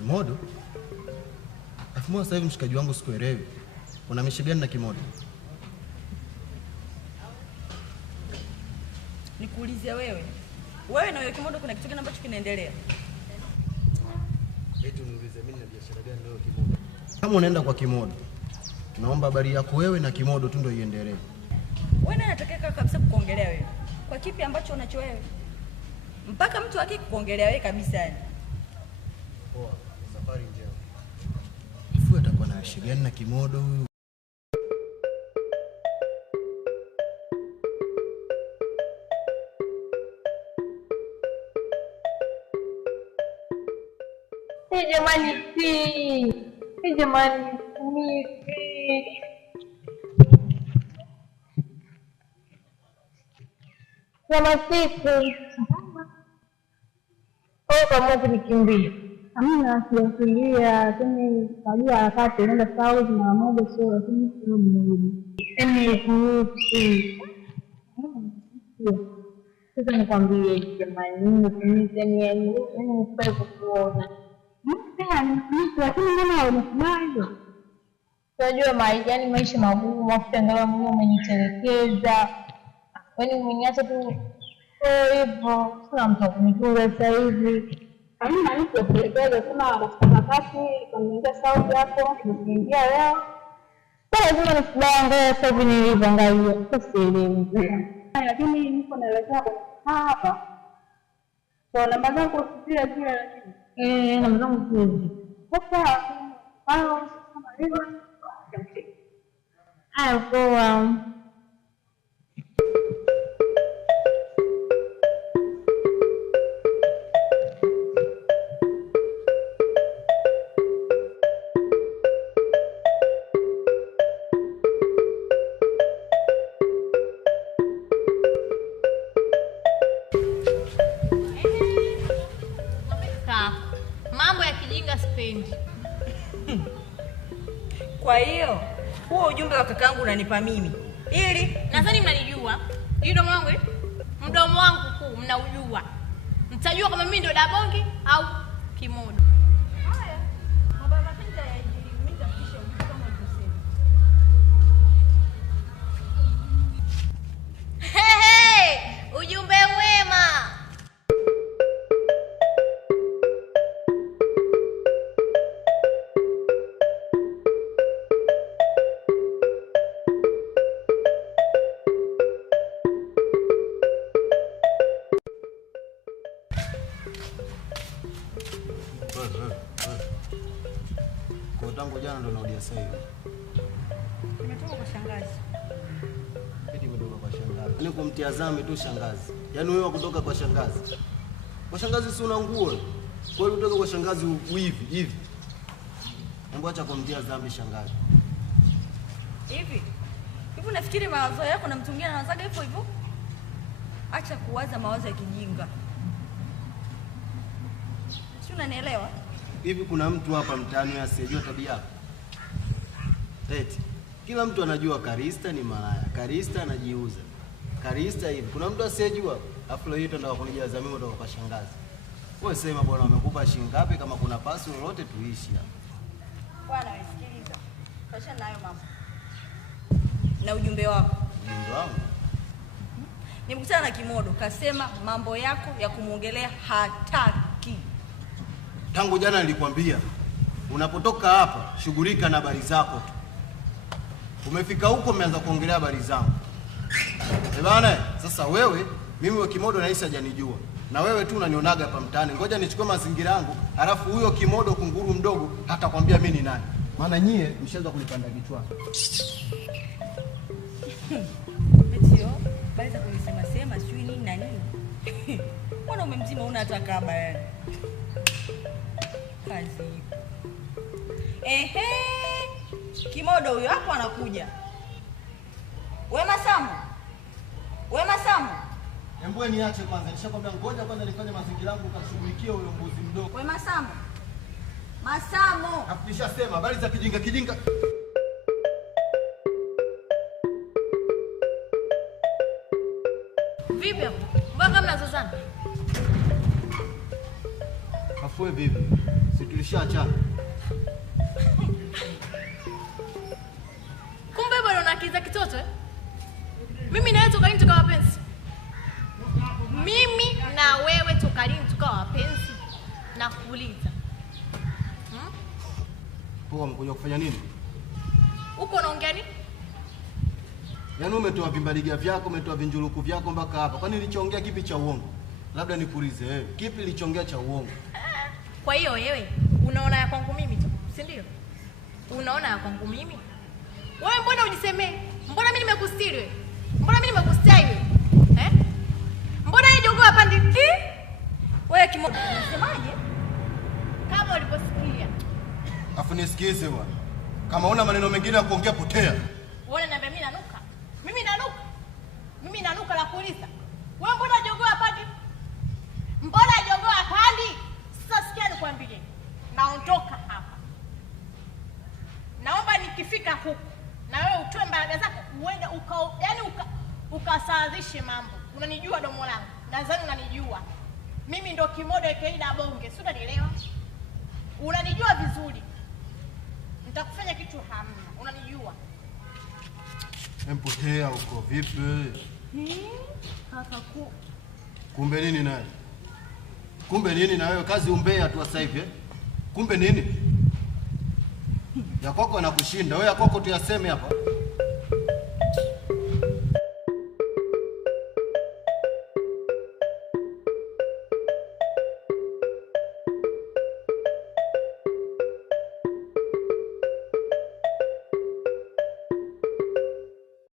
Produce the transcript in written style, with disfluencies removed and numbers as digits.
Kimodo? Afu sasa hivi mshikaji wangu sikuelewi. Unamesha gani na Kimodo? Nikuulize wewe. Wewe na Kimodo kuna kitu gani ambacho kinaendelea? Eti uniulize mimi na biashara gani leo Kimodo? Kama unaenda kwa Kimodo, naomba habari yako wewe na Kimodo tu ndio iendelee. Wewe nani atakayeka kabisa kukuongelea wewe? Kwa kipi ambacho unacho wewe? Mpaka mtu akikuongelea wewe kabisa yani. Poa, safari njema. Afu atakuwa na shida gani na Kimodo huyu? Jamani jamani kama siku kama nikimbia amna sijafikiria lakini najua harakati inaenda sawa mara moja sio lakini sio mmoja sasa nikwambie jamani mimi nisipende kukuona lakini mbona unakubali? Unajua maisha magumu, mafuta angalau Mungu umenitelekeza. Kwani umeniacha tu hivyo, sina mtu wa kunitunza sasa hivi. Hamna mtu wa kuelekeza, kuna nafasi kuniingia sauti hapo, tunaingia leo. Sasa lazima nisibangae sasa hivi nilivyoangalia, sasa sielewi. Lakini niko naelekea hapa. Kwa namba zako usitie kile lakini na mzangu hizi. Sasa kama hivyo. Poa. Mambo ya kijinga sipendi. Kwa hiyo huo ujumbe wa kakaangu unanipa mimi ili nadhani mnanijua. Hii mdomo wangu kuu mnaujua. Mtajua kama mimi ndio Dabongi au Kimodo. haya mambo ya mapenzi hayajiri, mimi nitafikisha ujumbe kama ulivyosema. Ujumbe mwema. Kwa tangu jana ndo narudia sasa hivi. Nimetoka kwa shangazi. Eti kutoka kwa shangazi. Yaani kumtiazame tu shangazi. Yaani wewe kutoka kwa shangazi. Kwa shangazi si una nguo. Kwa hiyo kutoka kwa shangazi hivi. Hebu acha kumtia dhambi shangazi. Hivi unafikiri mawazo yako na mtu mwingine anaanzaga hivyo? Acha kuwaza mawazo ya kijinga. Si unanielewa? Hivi kuna mtu hapa mtaani asiyejua tabia yako? Eti kila mtu anajua Karista ni malaya. Karista anajiuza. Karista hivi. Kuna mtu asiyejua? Afu leo tunataka kunijaza mimi kutoka kwa shangazi. Wewe sema bwana wamekupa shilingi ngapi kama kuna pasi lolote tuishi hapa. Bwana sikiliza. Kasha nayo mama. Na ujumbe wako. Ujumbe wangu? Nimekutana na Kimodo, kasema mambo yako ya kumuongelea hataki. Tangu jana nilikwambia unapotoka hapa shughulika na habari zako tu. Umefika huko umeanza kuongelea habari zangu. Bwana, sasa wewe mimi wa Kimodo naisi hajanijua. Na wewe tu unanionaga hapa mtaani. Ngoja nichukue mazingira yangu, alafu huyo Kimodo kunguru mdogo hatakwambia mimi ni nani. Maana nyie mshaanza kunipanda kichwa. Etio, bali za kunisema sema sijui nini na nini. Mbona umemzima una hata kaba yani? Kazi. Kimodo huyo hapo anakuja. Wema Samu. Embwe niache kwanza. Nishakwambia ngoja kwanza nifanye mazingira yangu kashughulikie huyo mbuzi mdogo. Wema Masamo. Nishasema habari za kijinga. Vipi hapo? Mbona mnazozana? Afue vipi? Si tulishaachana. Kumbe bado unakiza kitoto eh? Mimi na wewe toka lini tukawa wapenzi? Mimi na wewe toka lini tukawa wapenzi? Nakuuliza. Poa, mkuja kufanya nini? Uko unaongea nini? Yaani umetoa vimbaliga vyako, umetoa vinjuruku vyako mpaka hapa. Kwani nilichoongea kipi cha uongo? Labda nikuulize kipi nilichoongea cha uongo? Kwa hiyo wewe unaona ya kwangu mimi tu, si ndio? Unaona ya kwangu mimi? Wewe mbona ujisemee? Mbona mimi nimekustiri wewe? Mbona mimi nimekustiri wewe? Eh? Mbona yeye jogoo hapa ndi? Wewe kimoja unasemaje? Kama uliposikia. Afu nisikize bwana. Kama una maneno mengine ya kuongea potea. Wewe unaniambia mimi nanuka? Mimi nanuka? Mimi nanuka la kuuliza. Wewe mbona jogoo hapa ndi? Mbona jogoo hapa ndi? Sasa sikia nikwambie. Naondoka hapa. Naomba nikifika huku na wewe utoe mbaraga zako uende ukasawazishe mambo. Unanijua domo langu. Nadhani unanijua. Mimi ndo kimodo ikaida bonge. Si unanielewa? Unanijua vizuri. Nitakufanya kitu hamna. Unanijua. Empotea huko vipi? Kaka ku. Kumbe nini naye? Kumbe nini na wewe kazi umbea tu sasa hivi? Kumbe nini? Ya kwako anakushinda. Wewe ya kwako tu yaseme hapa.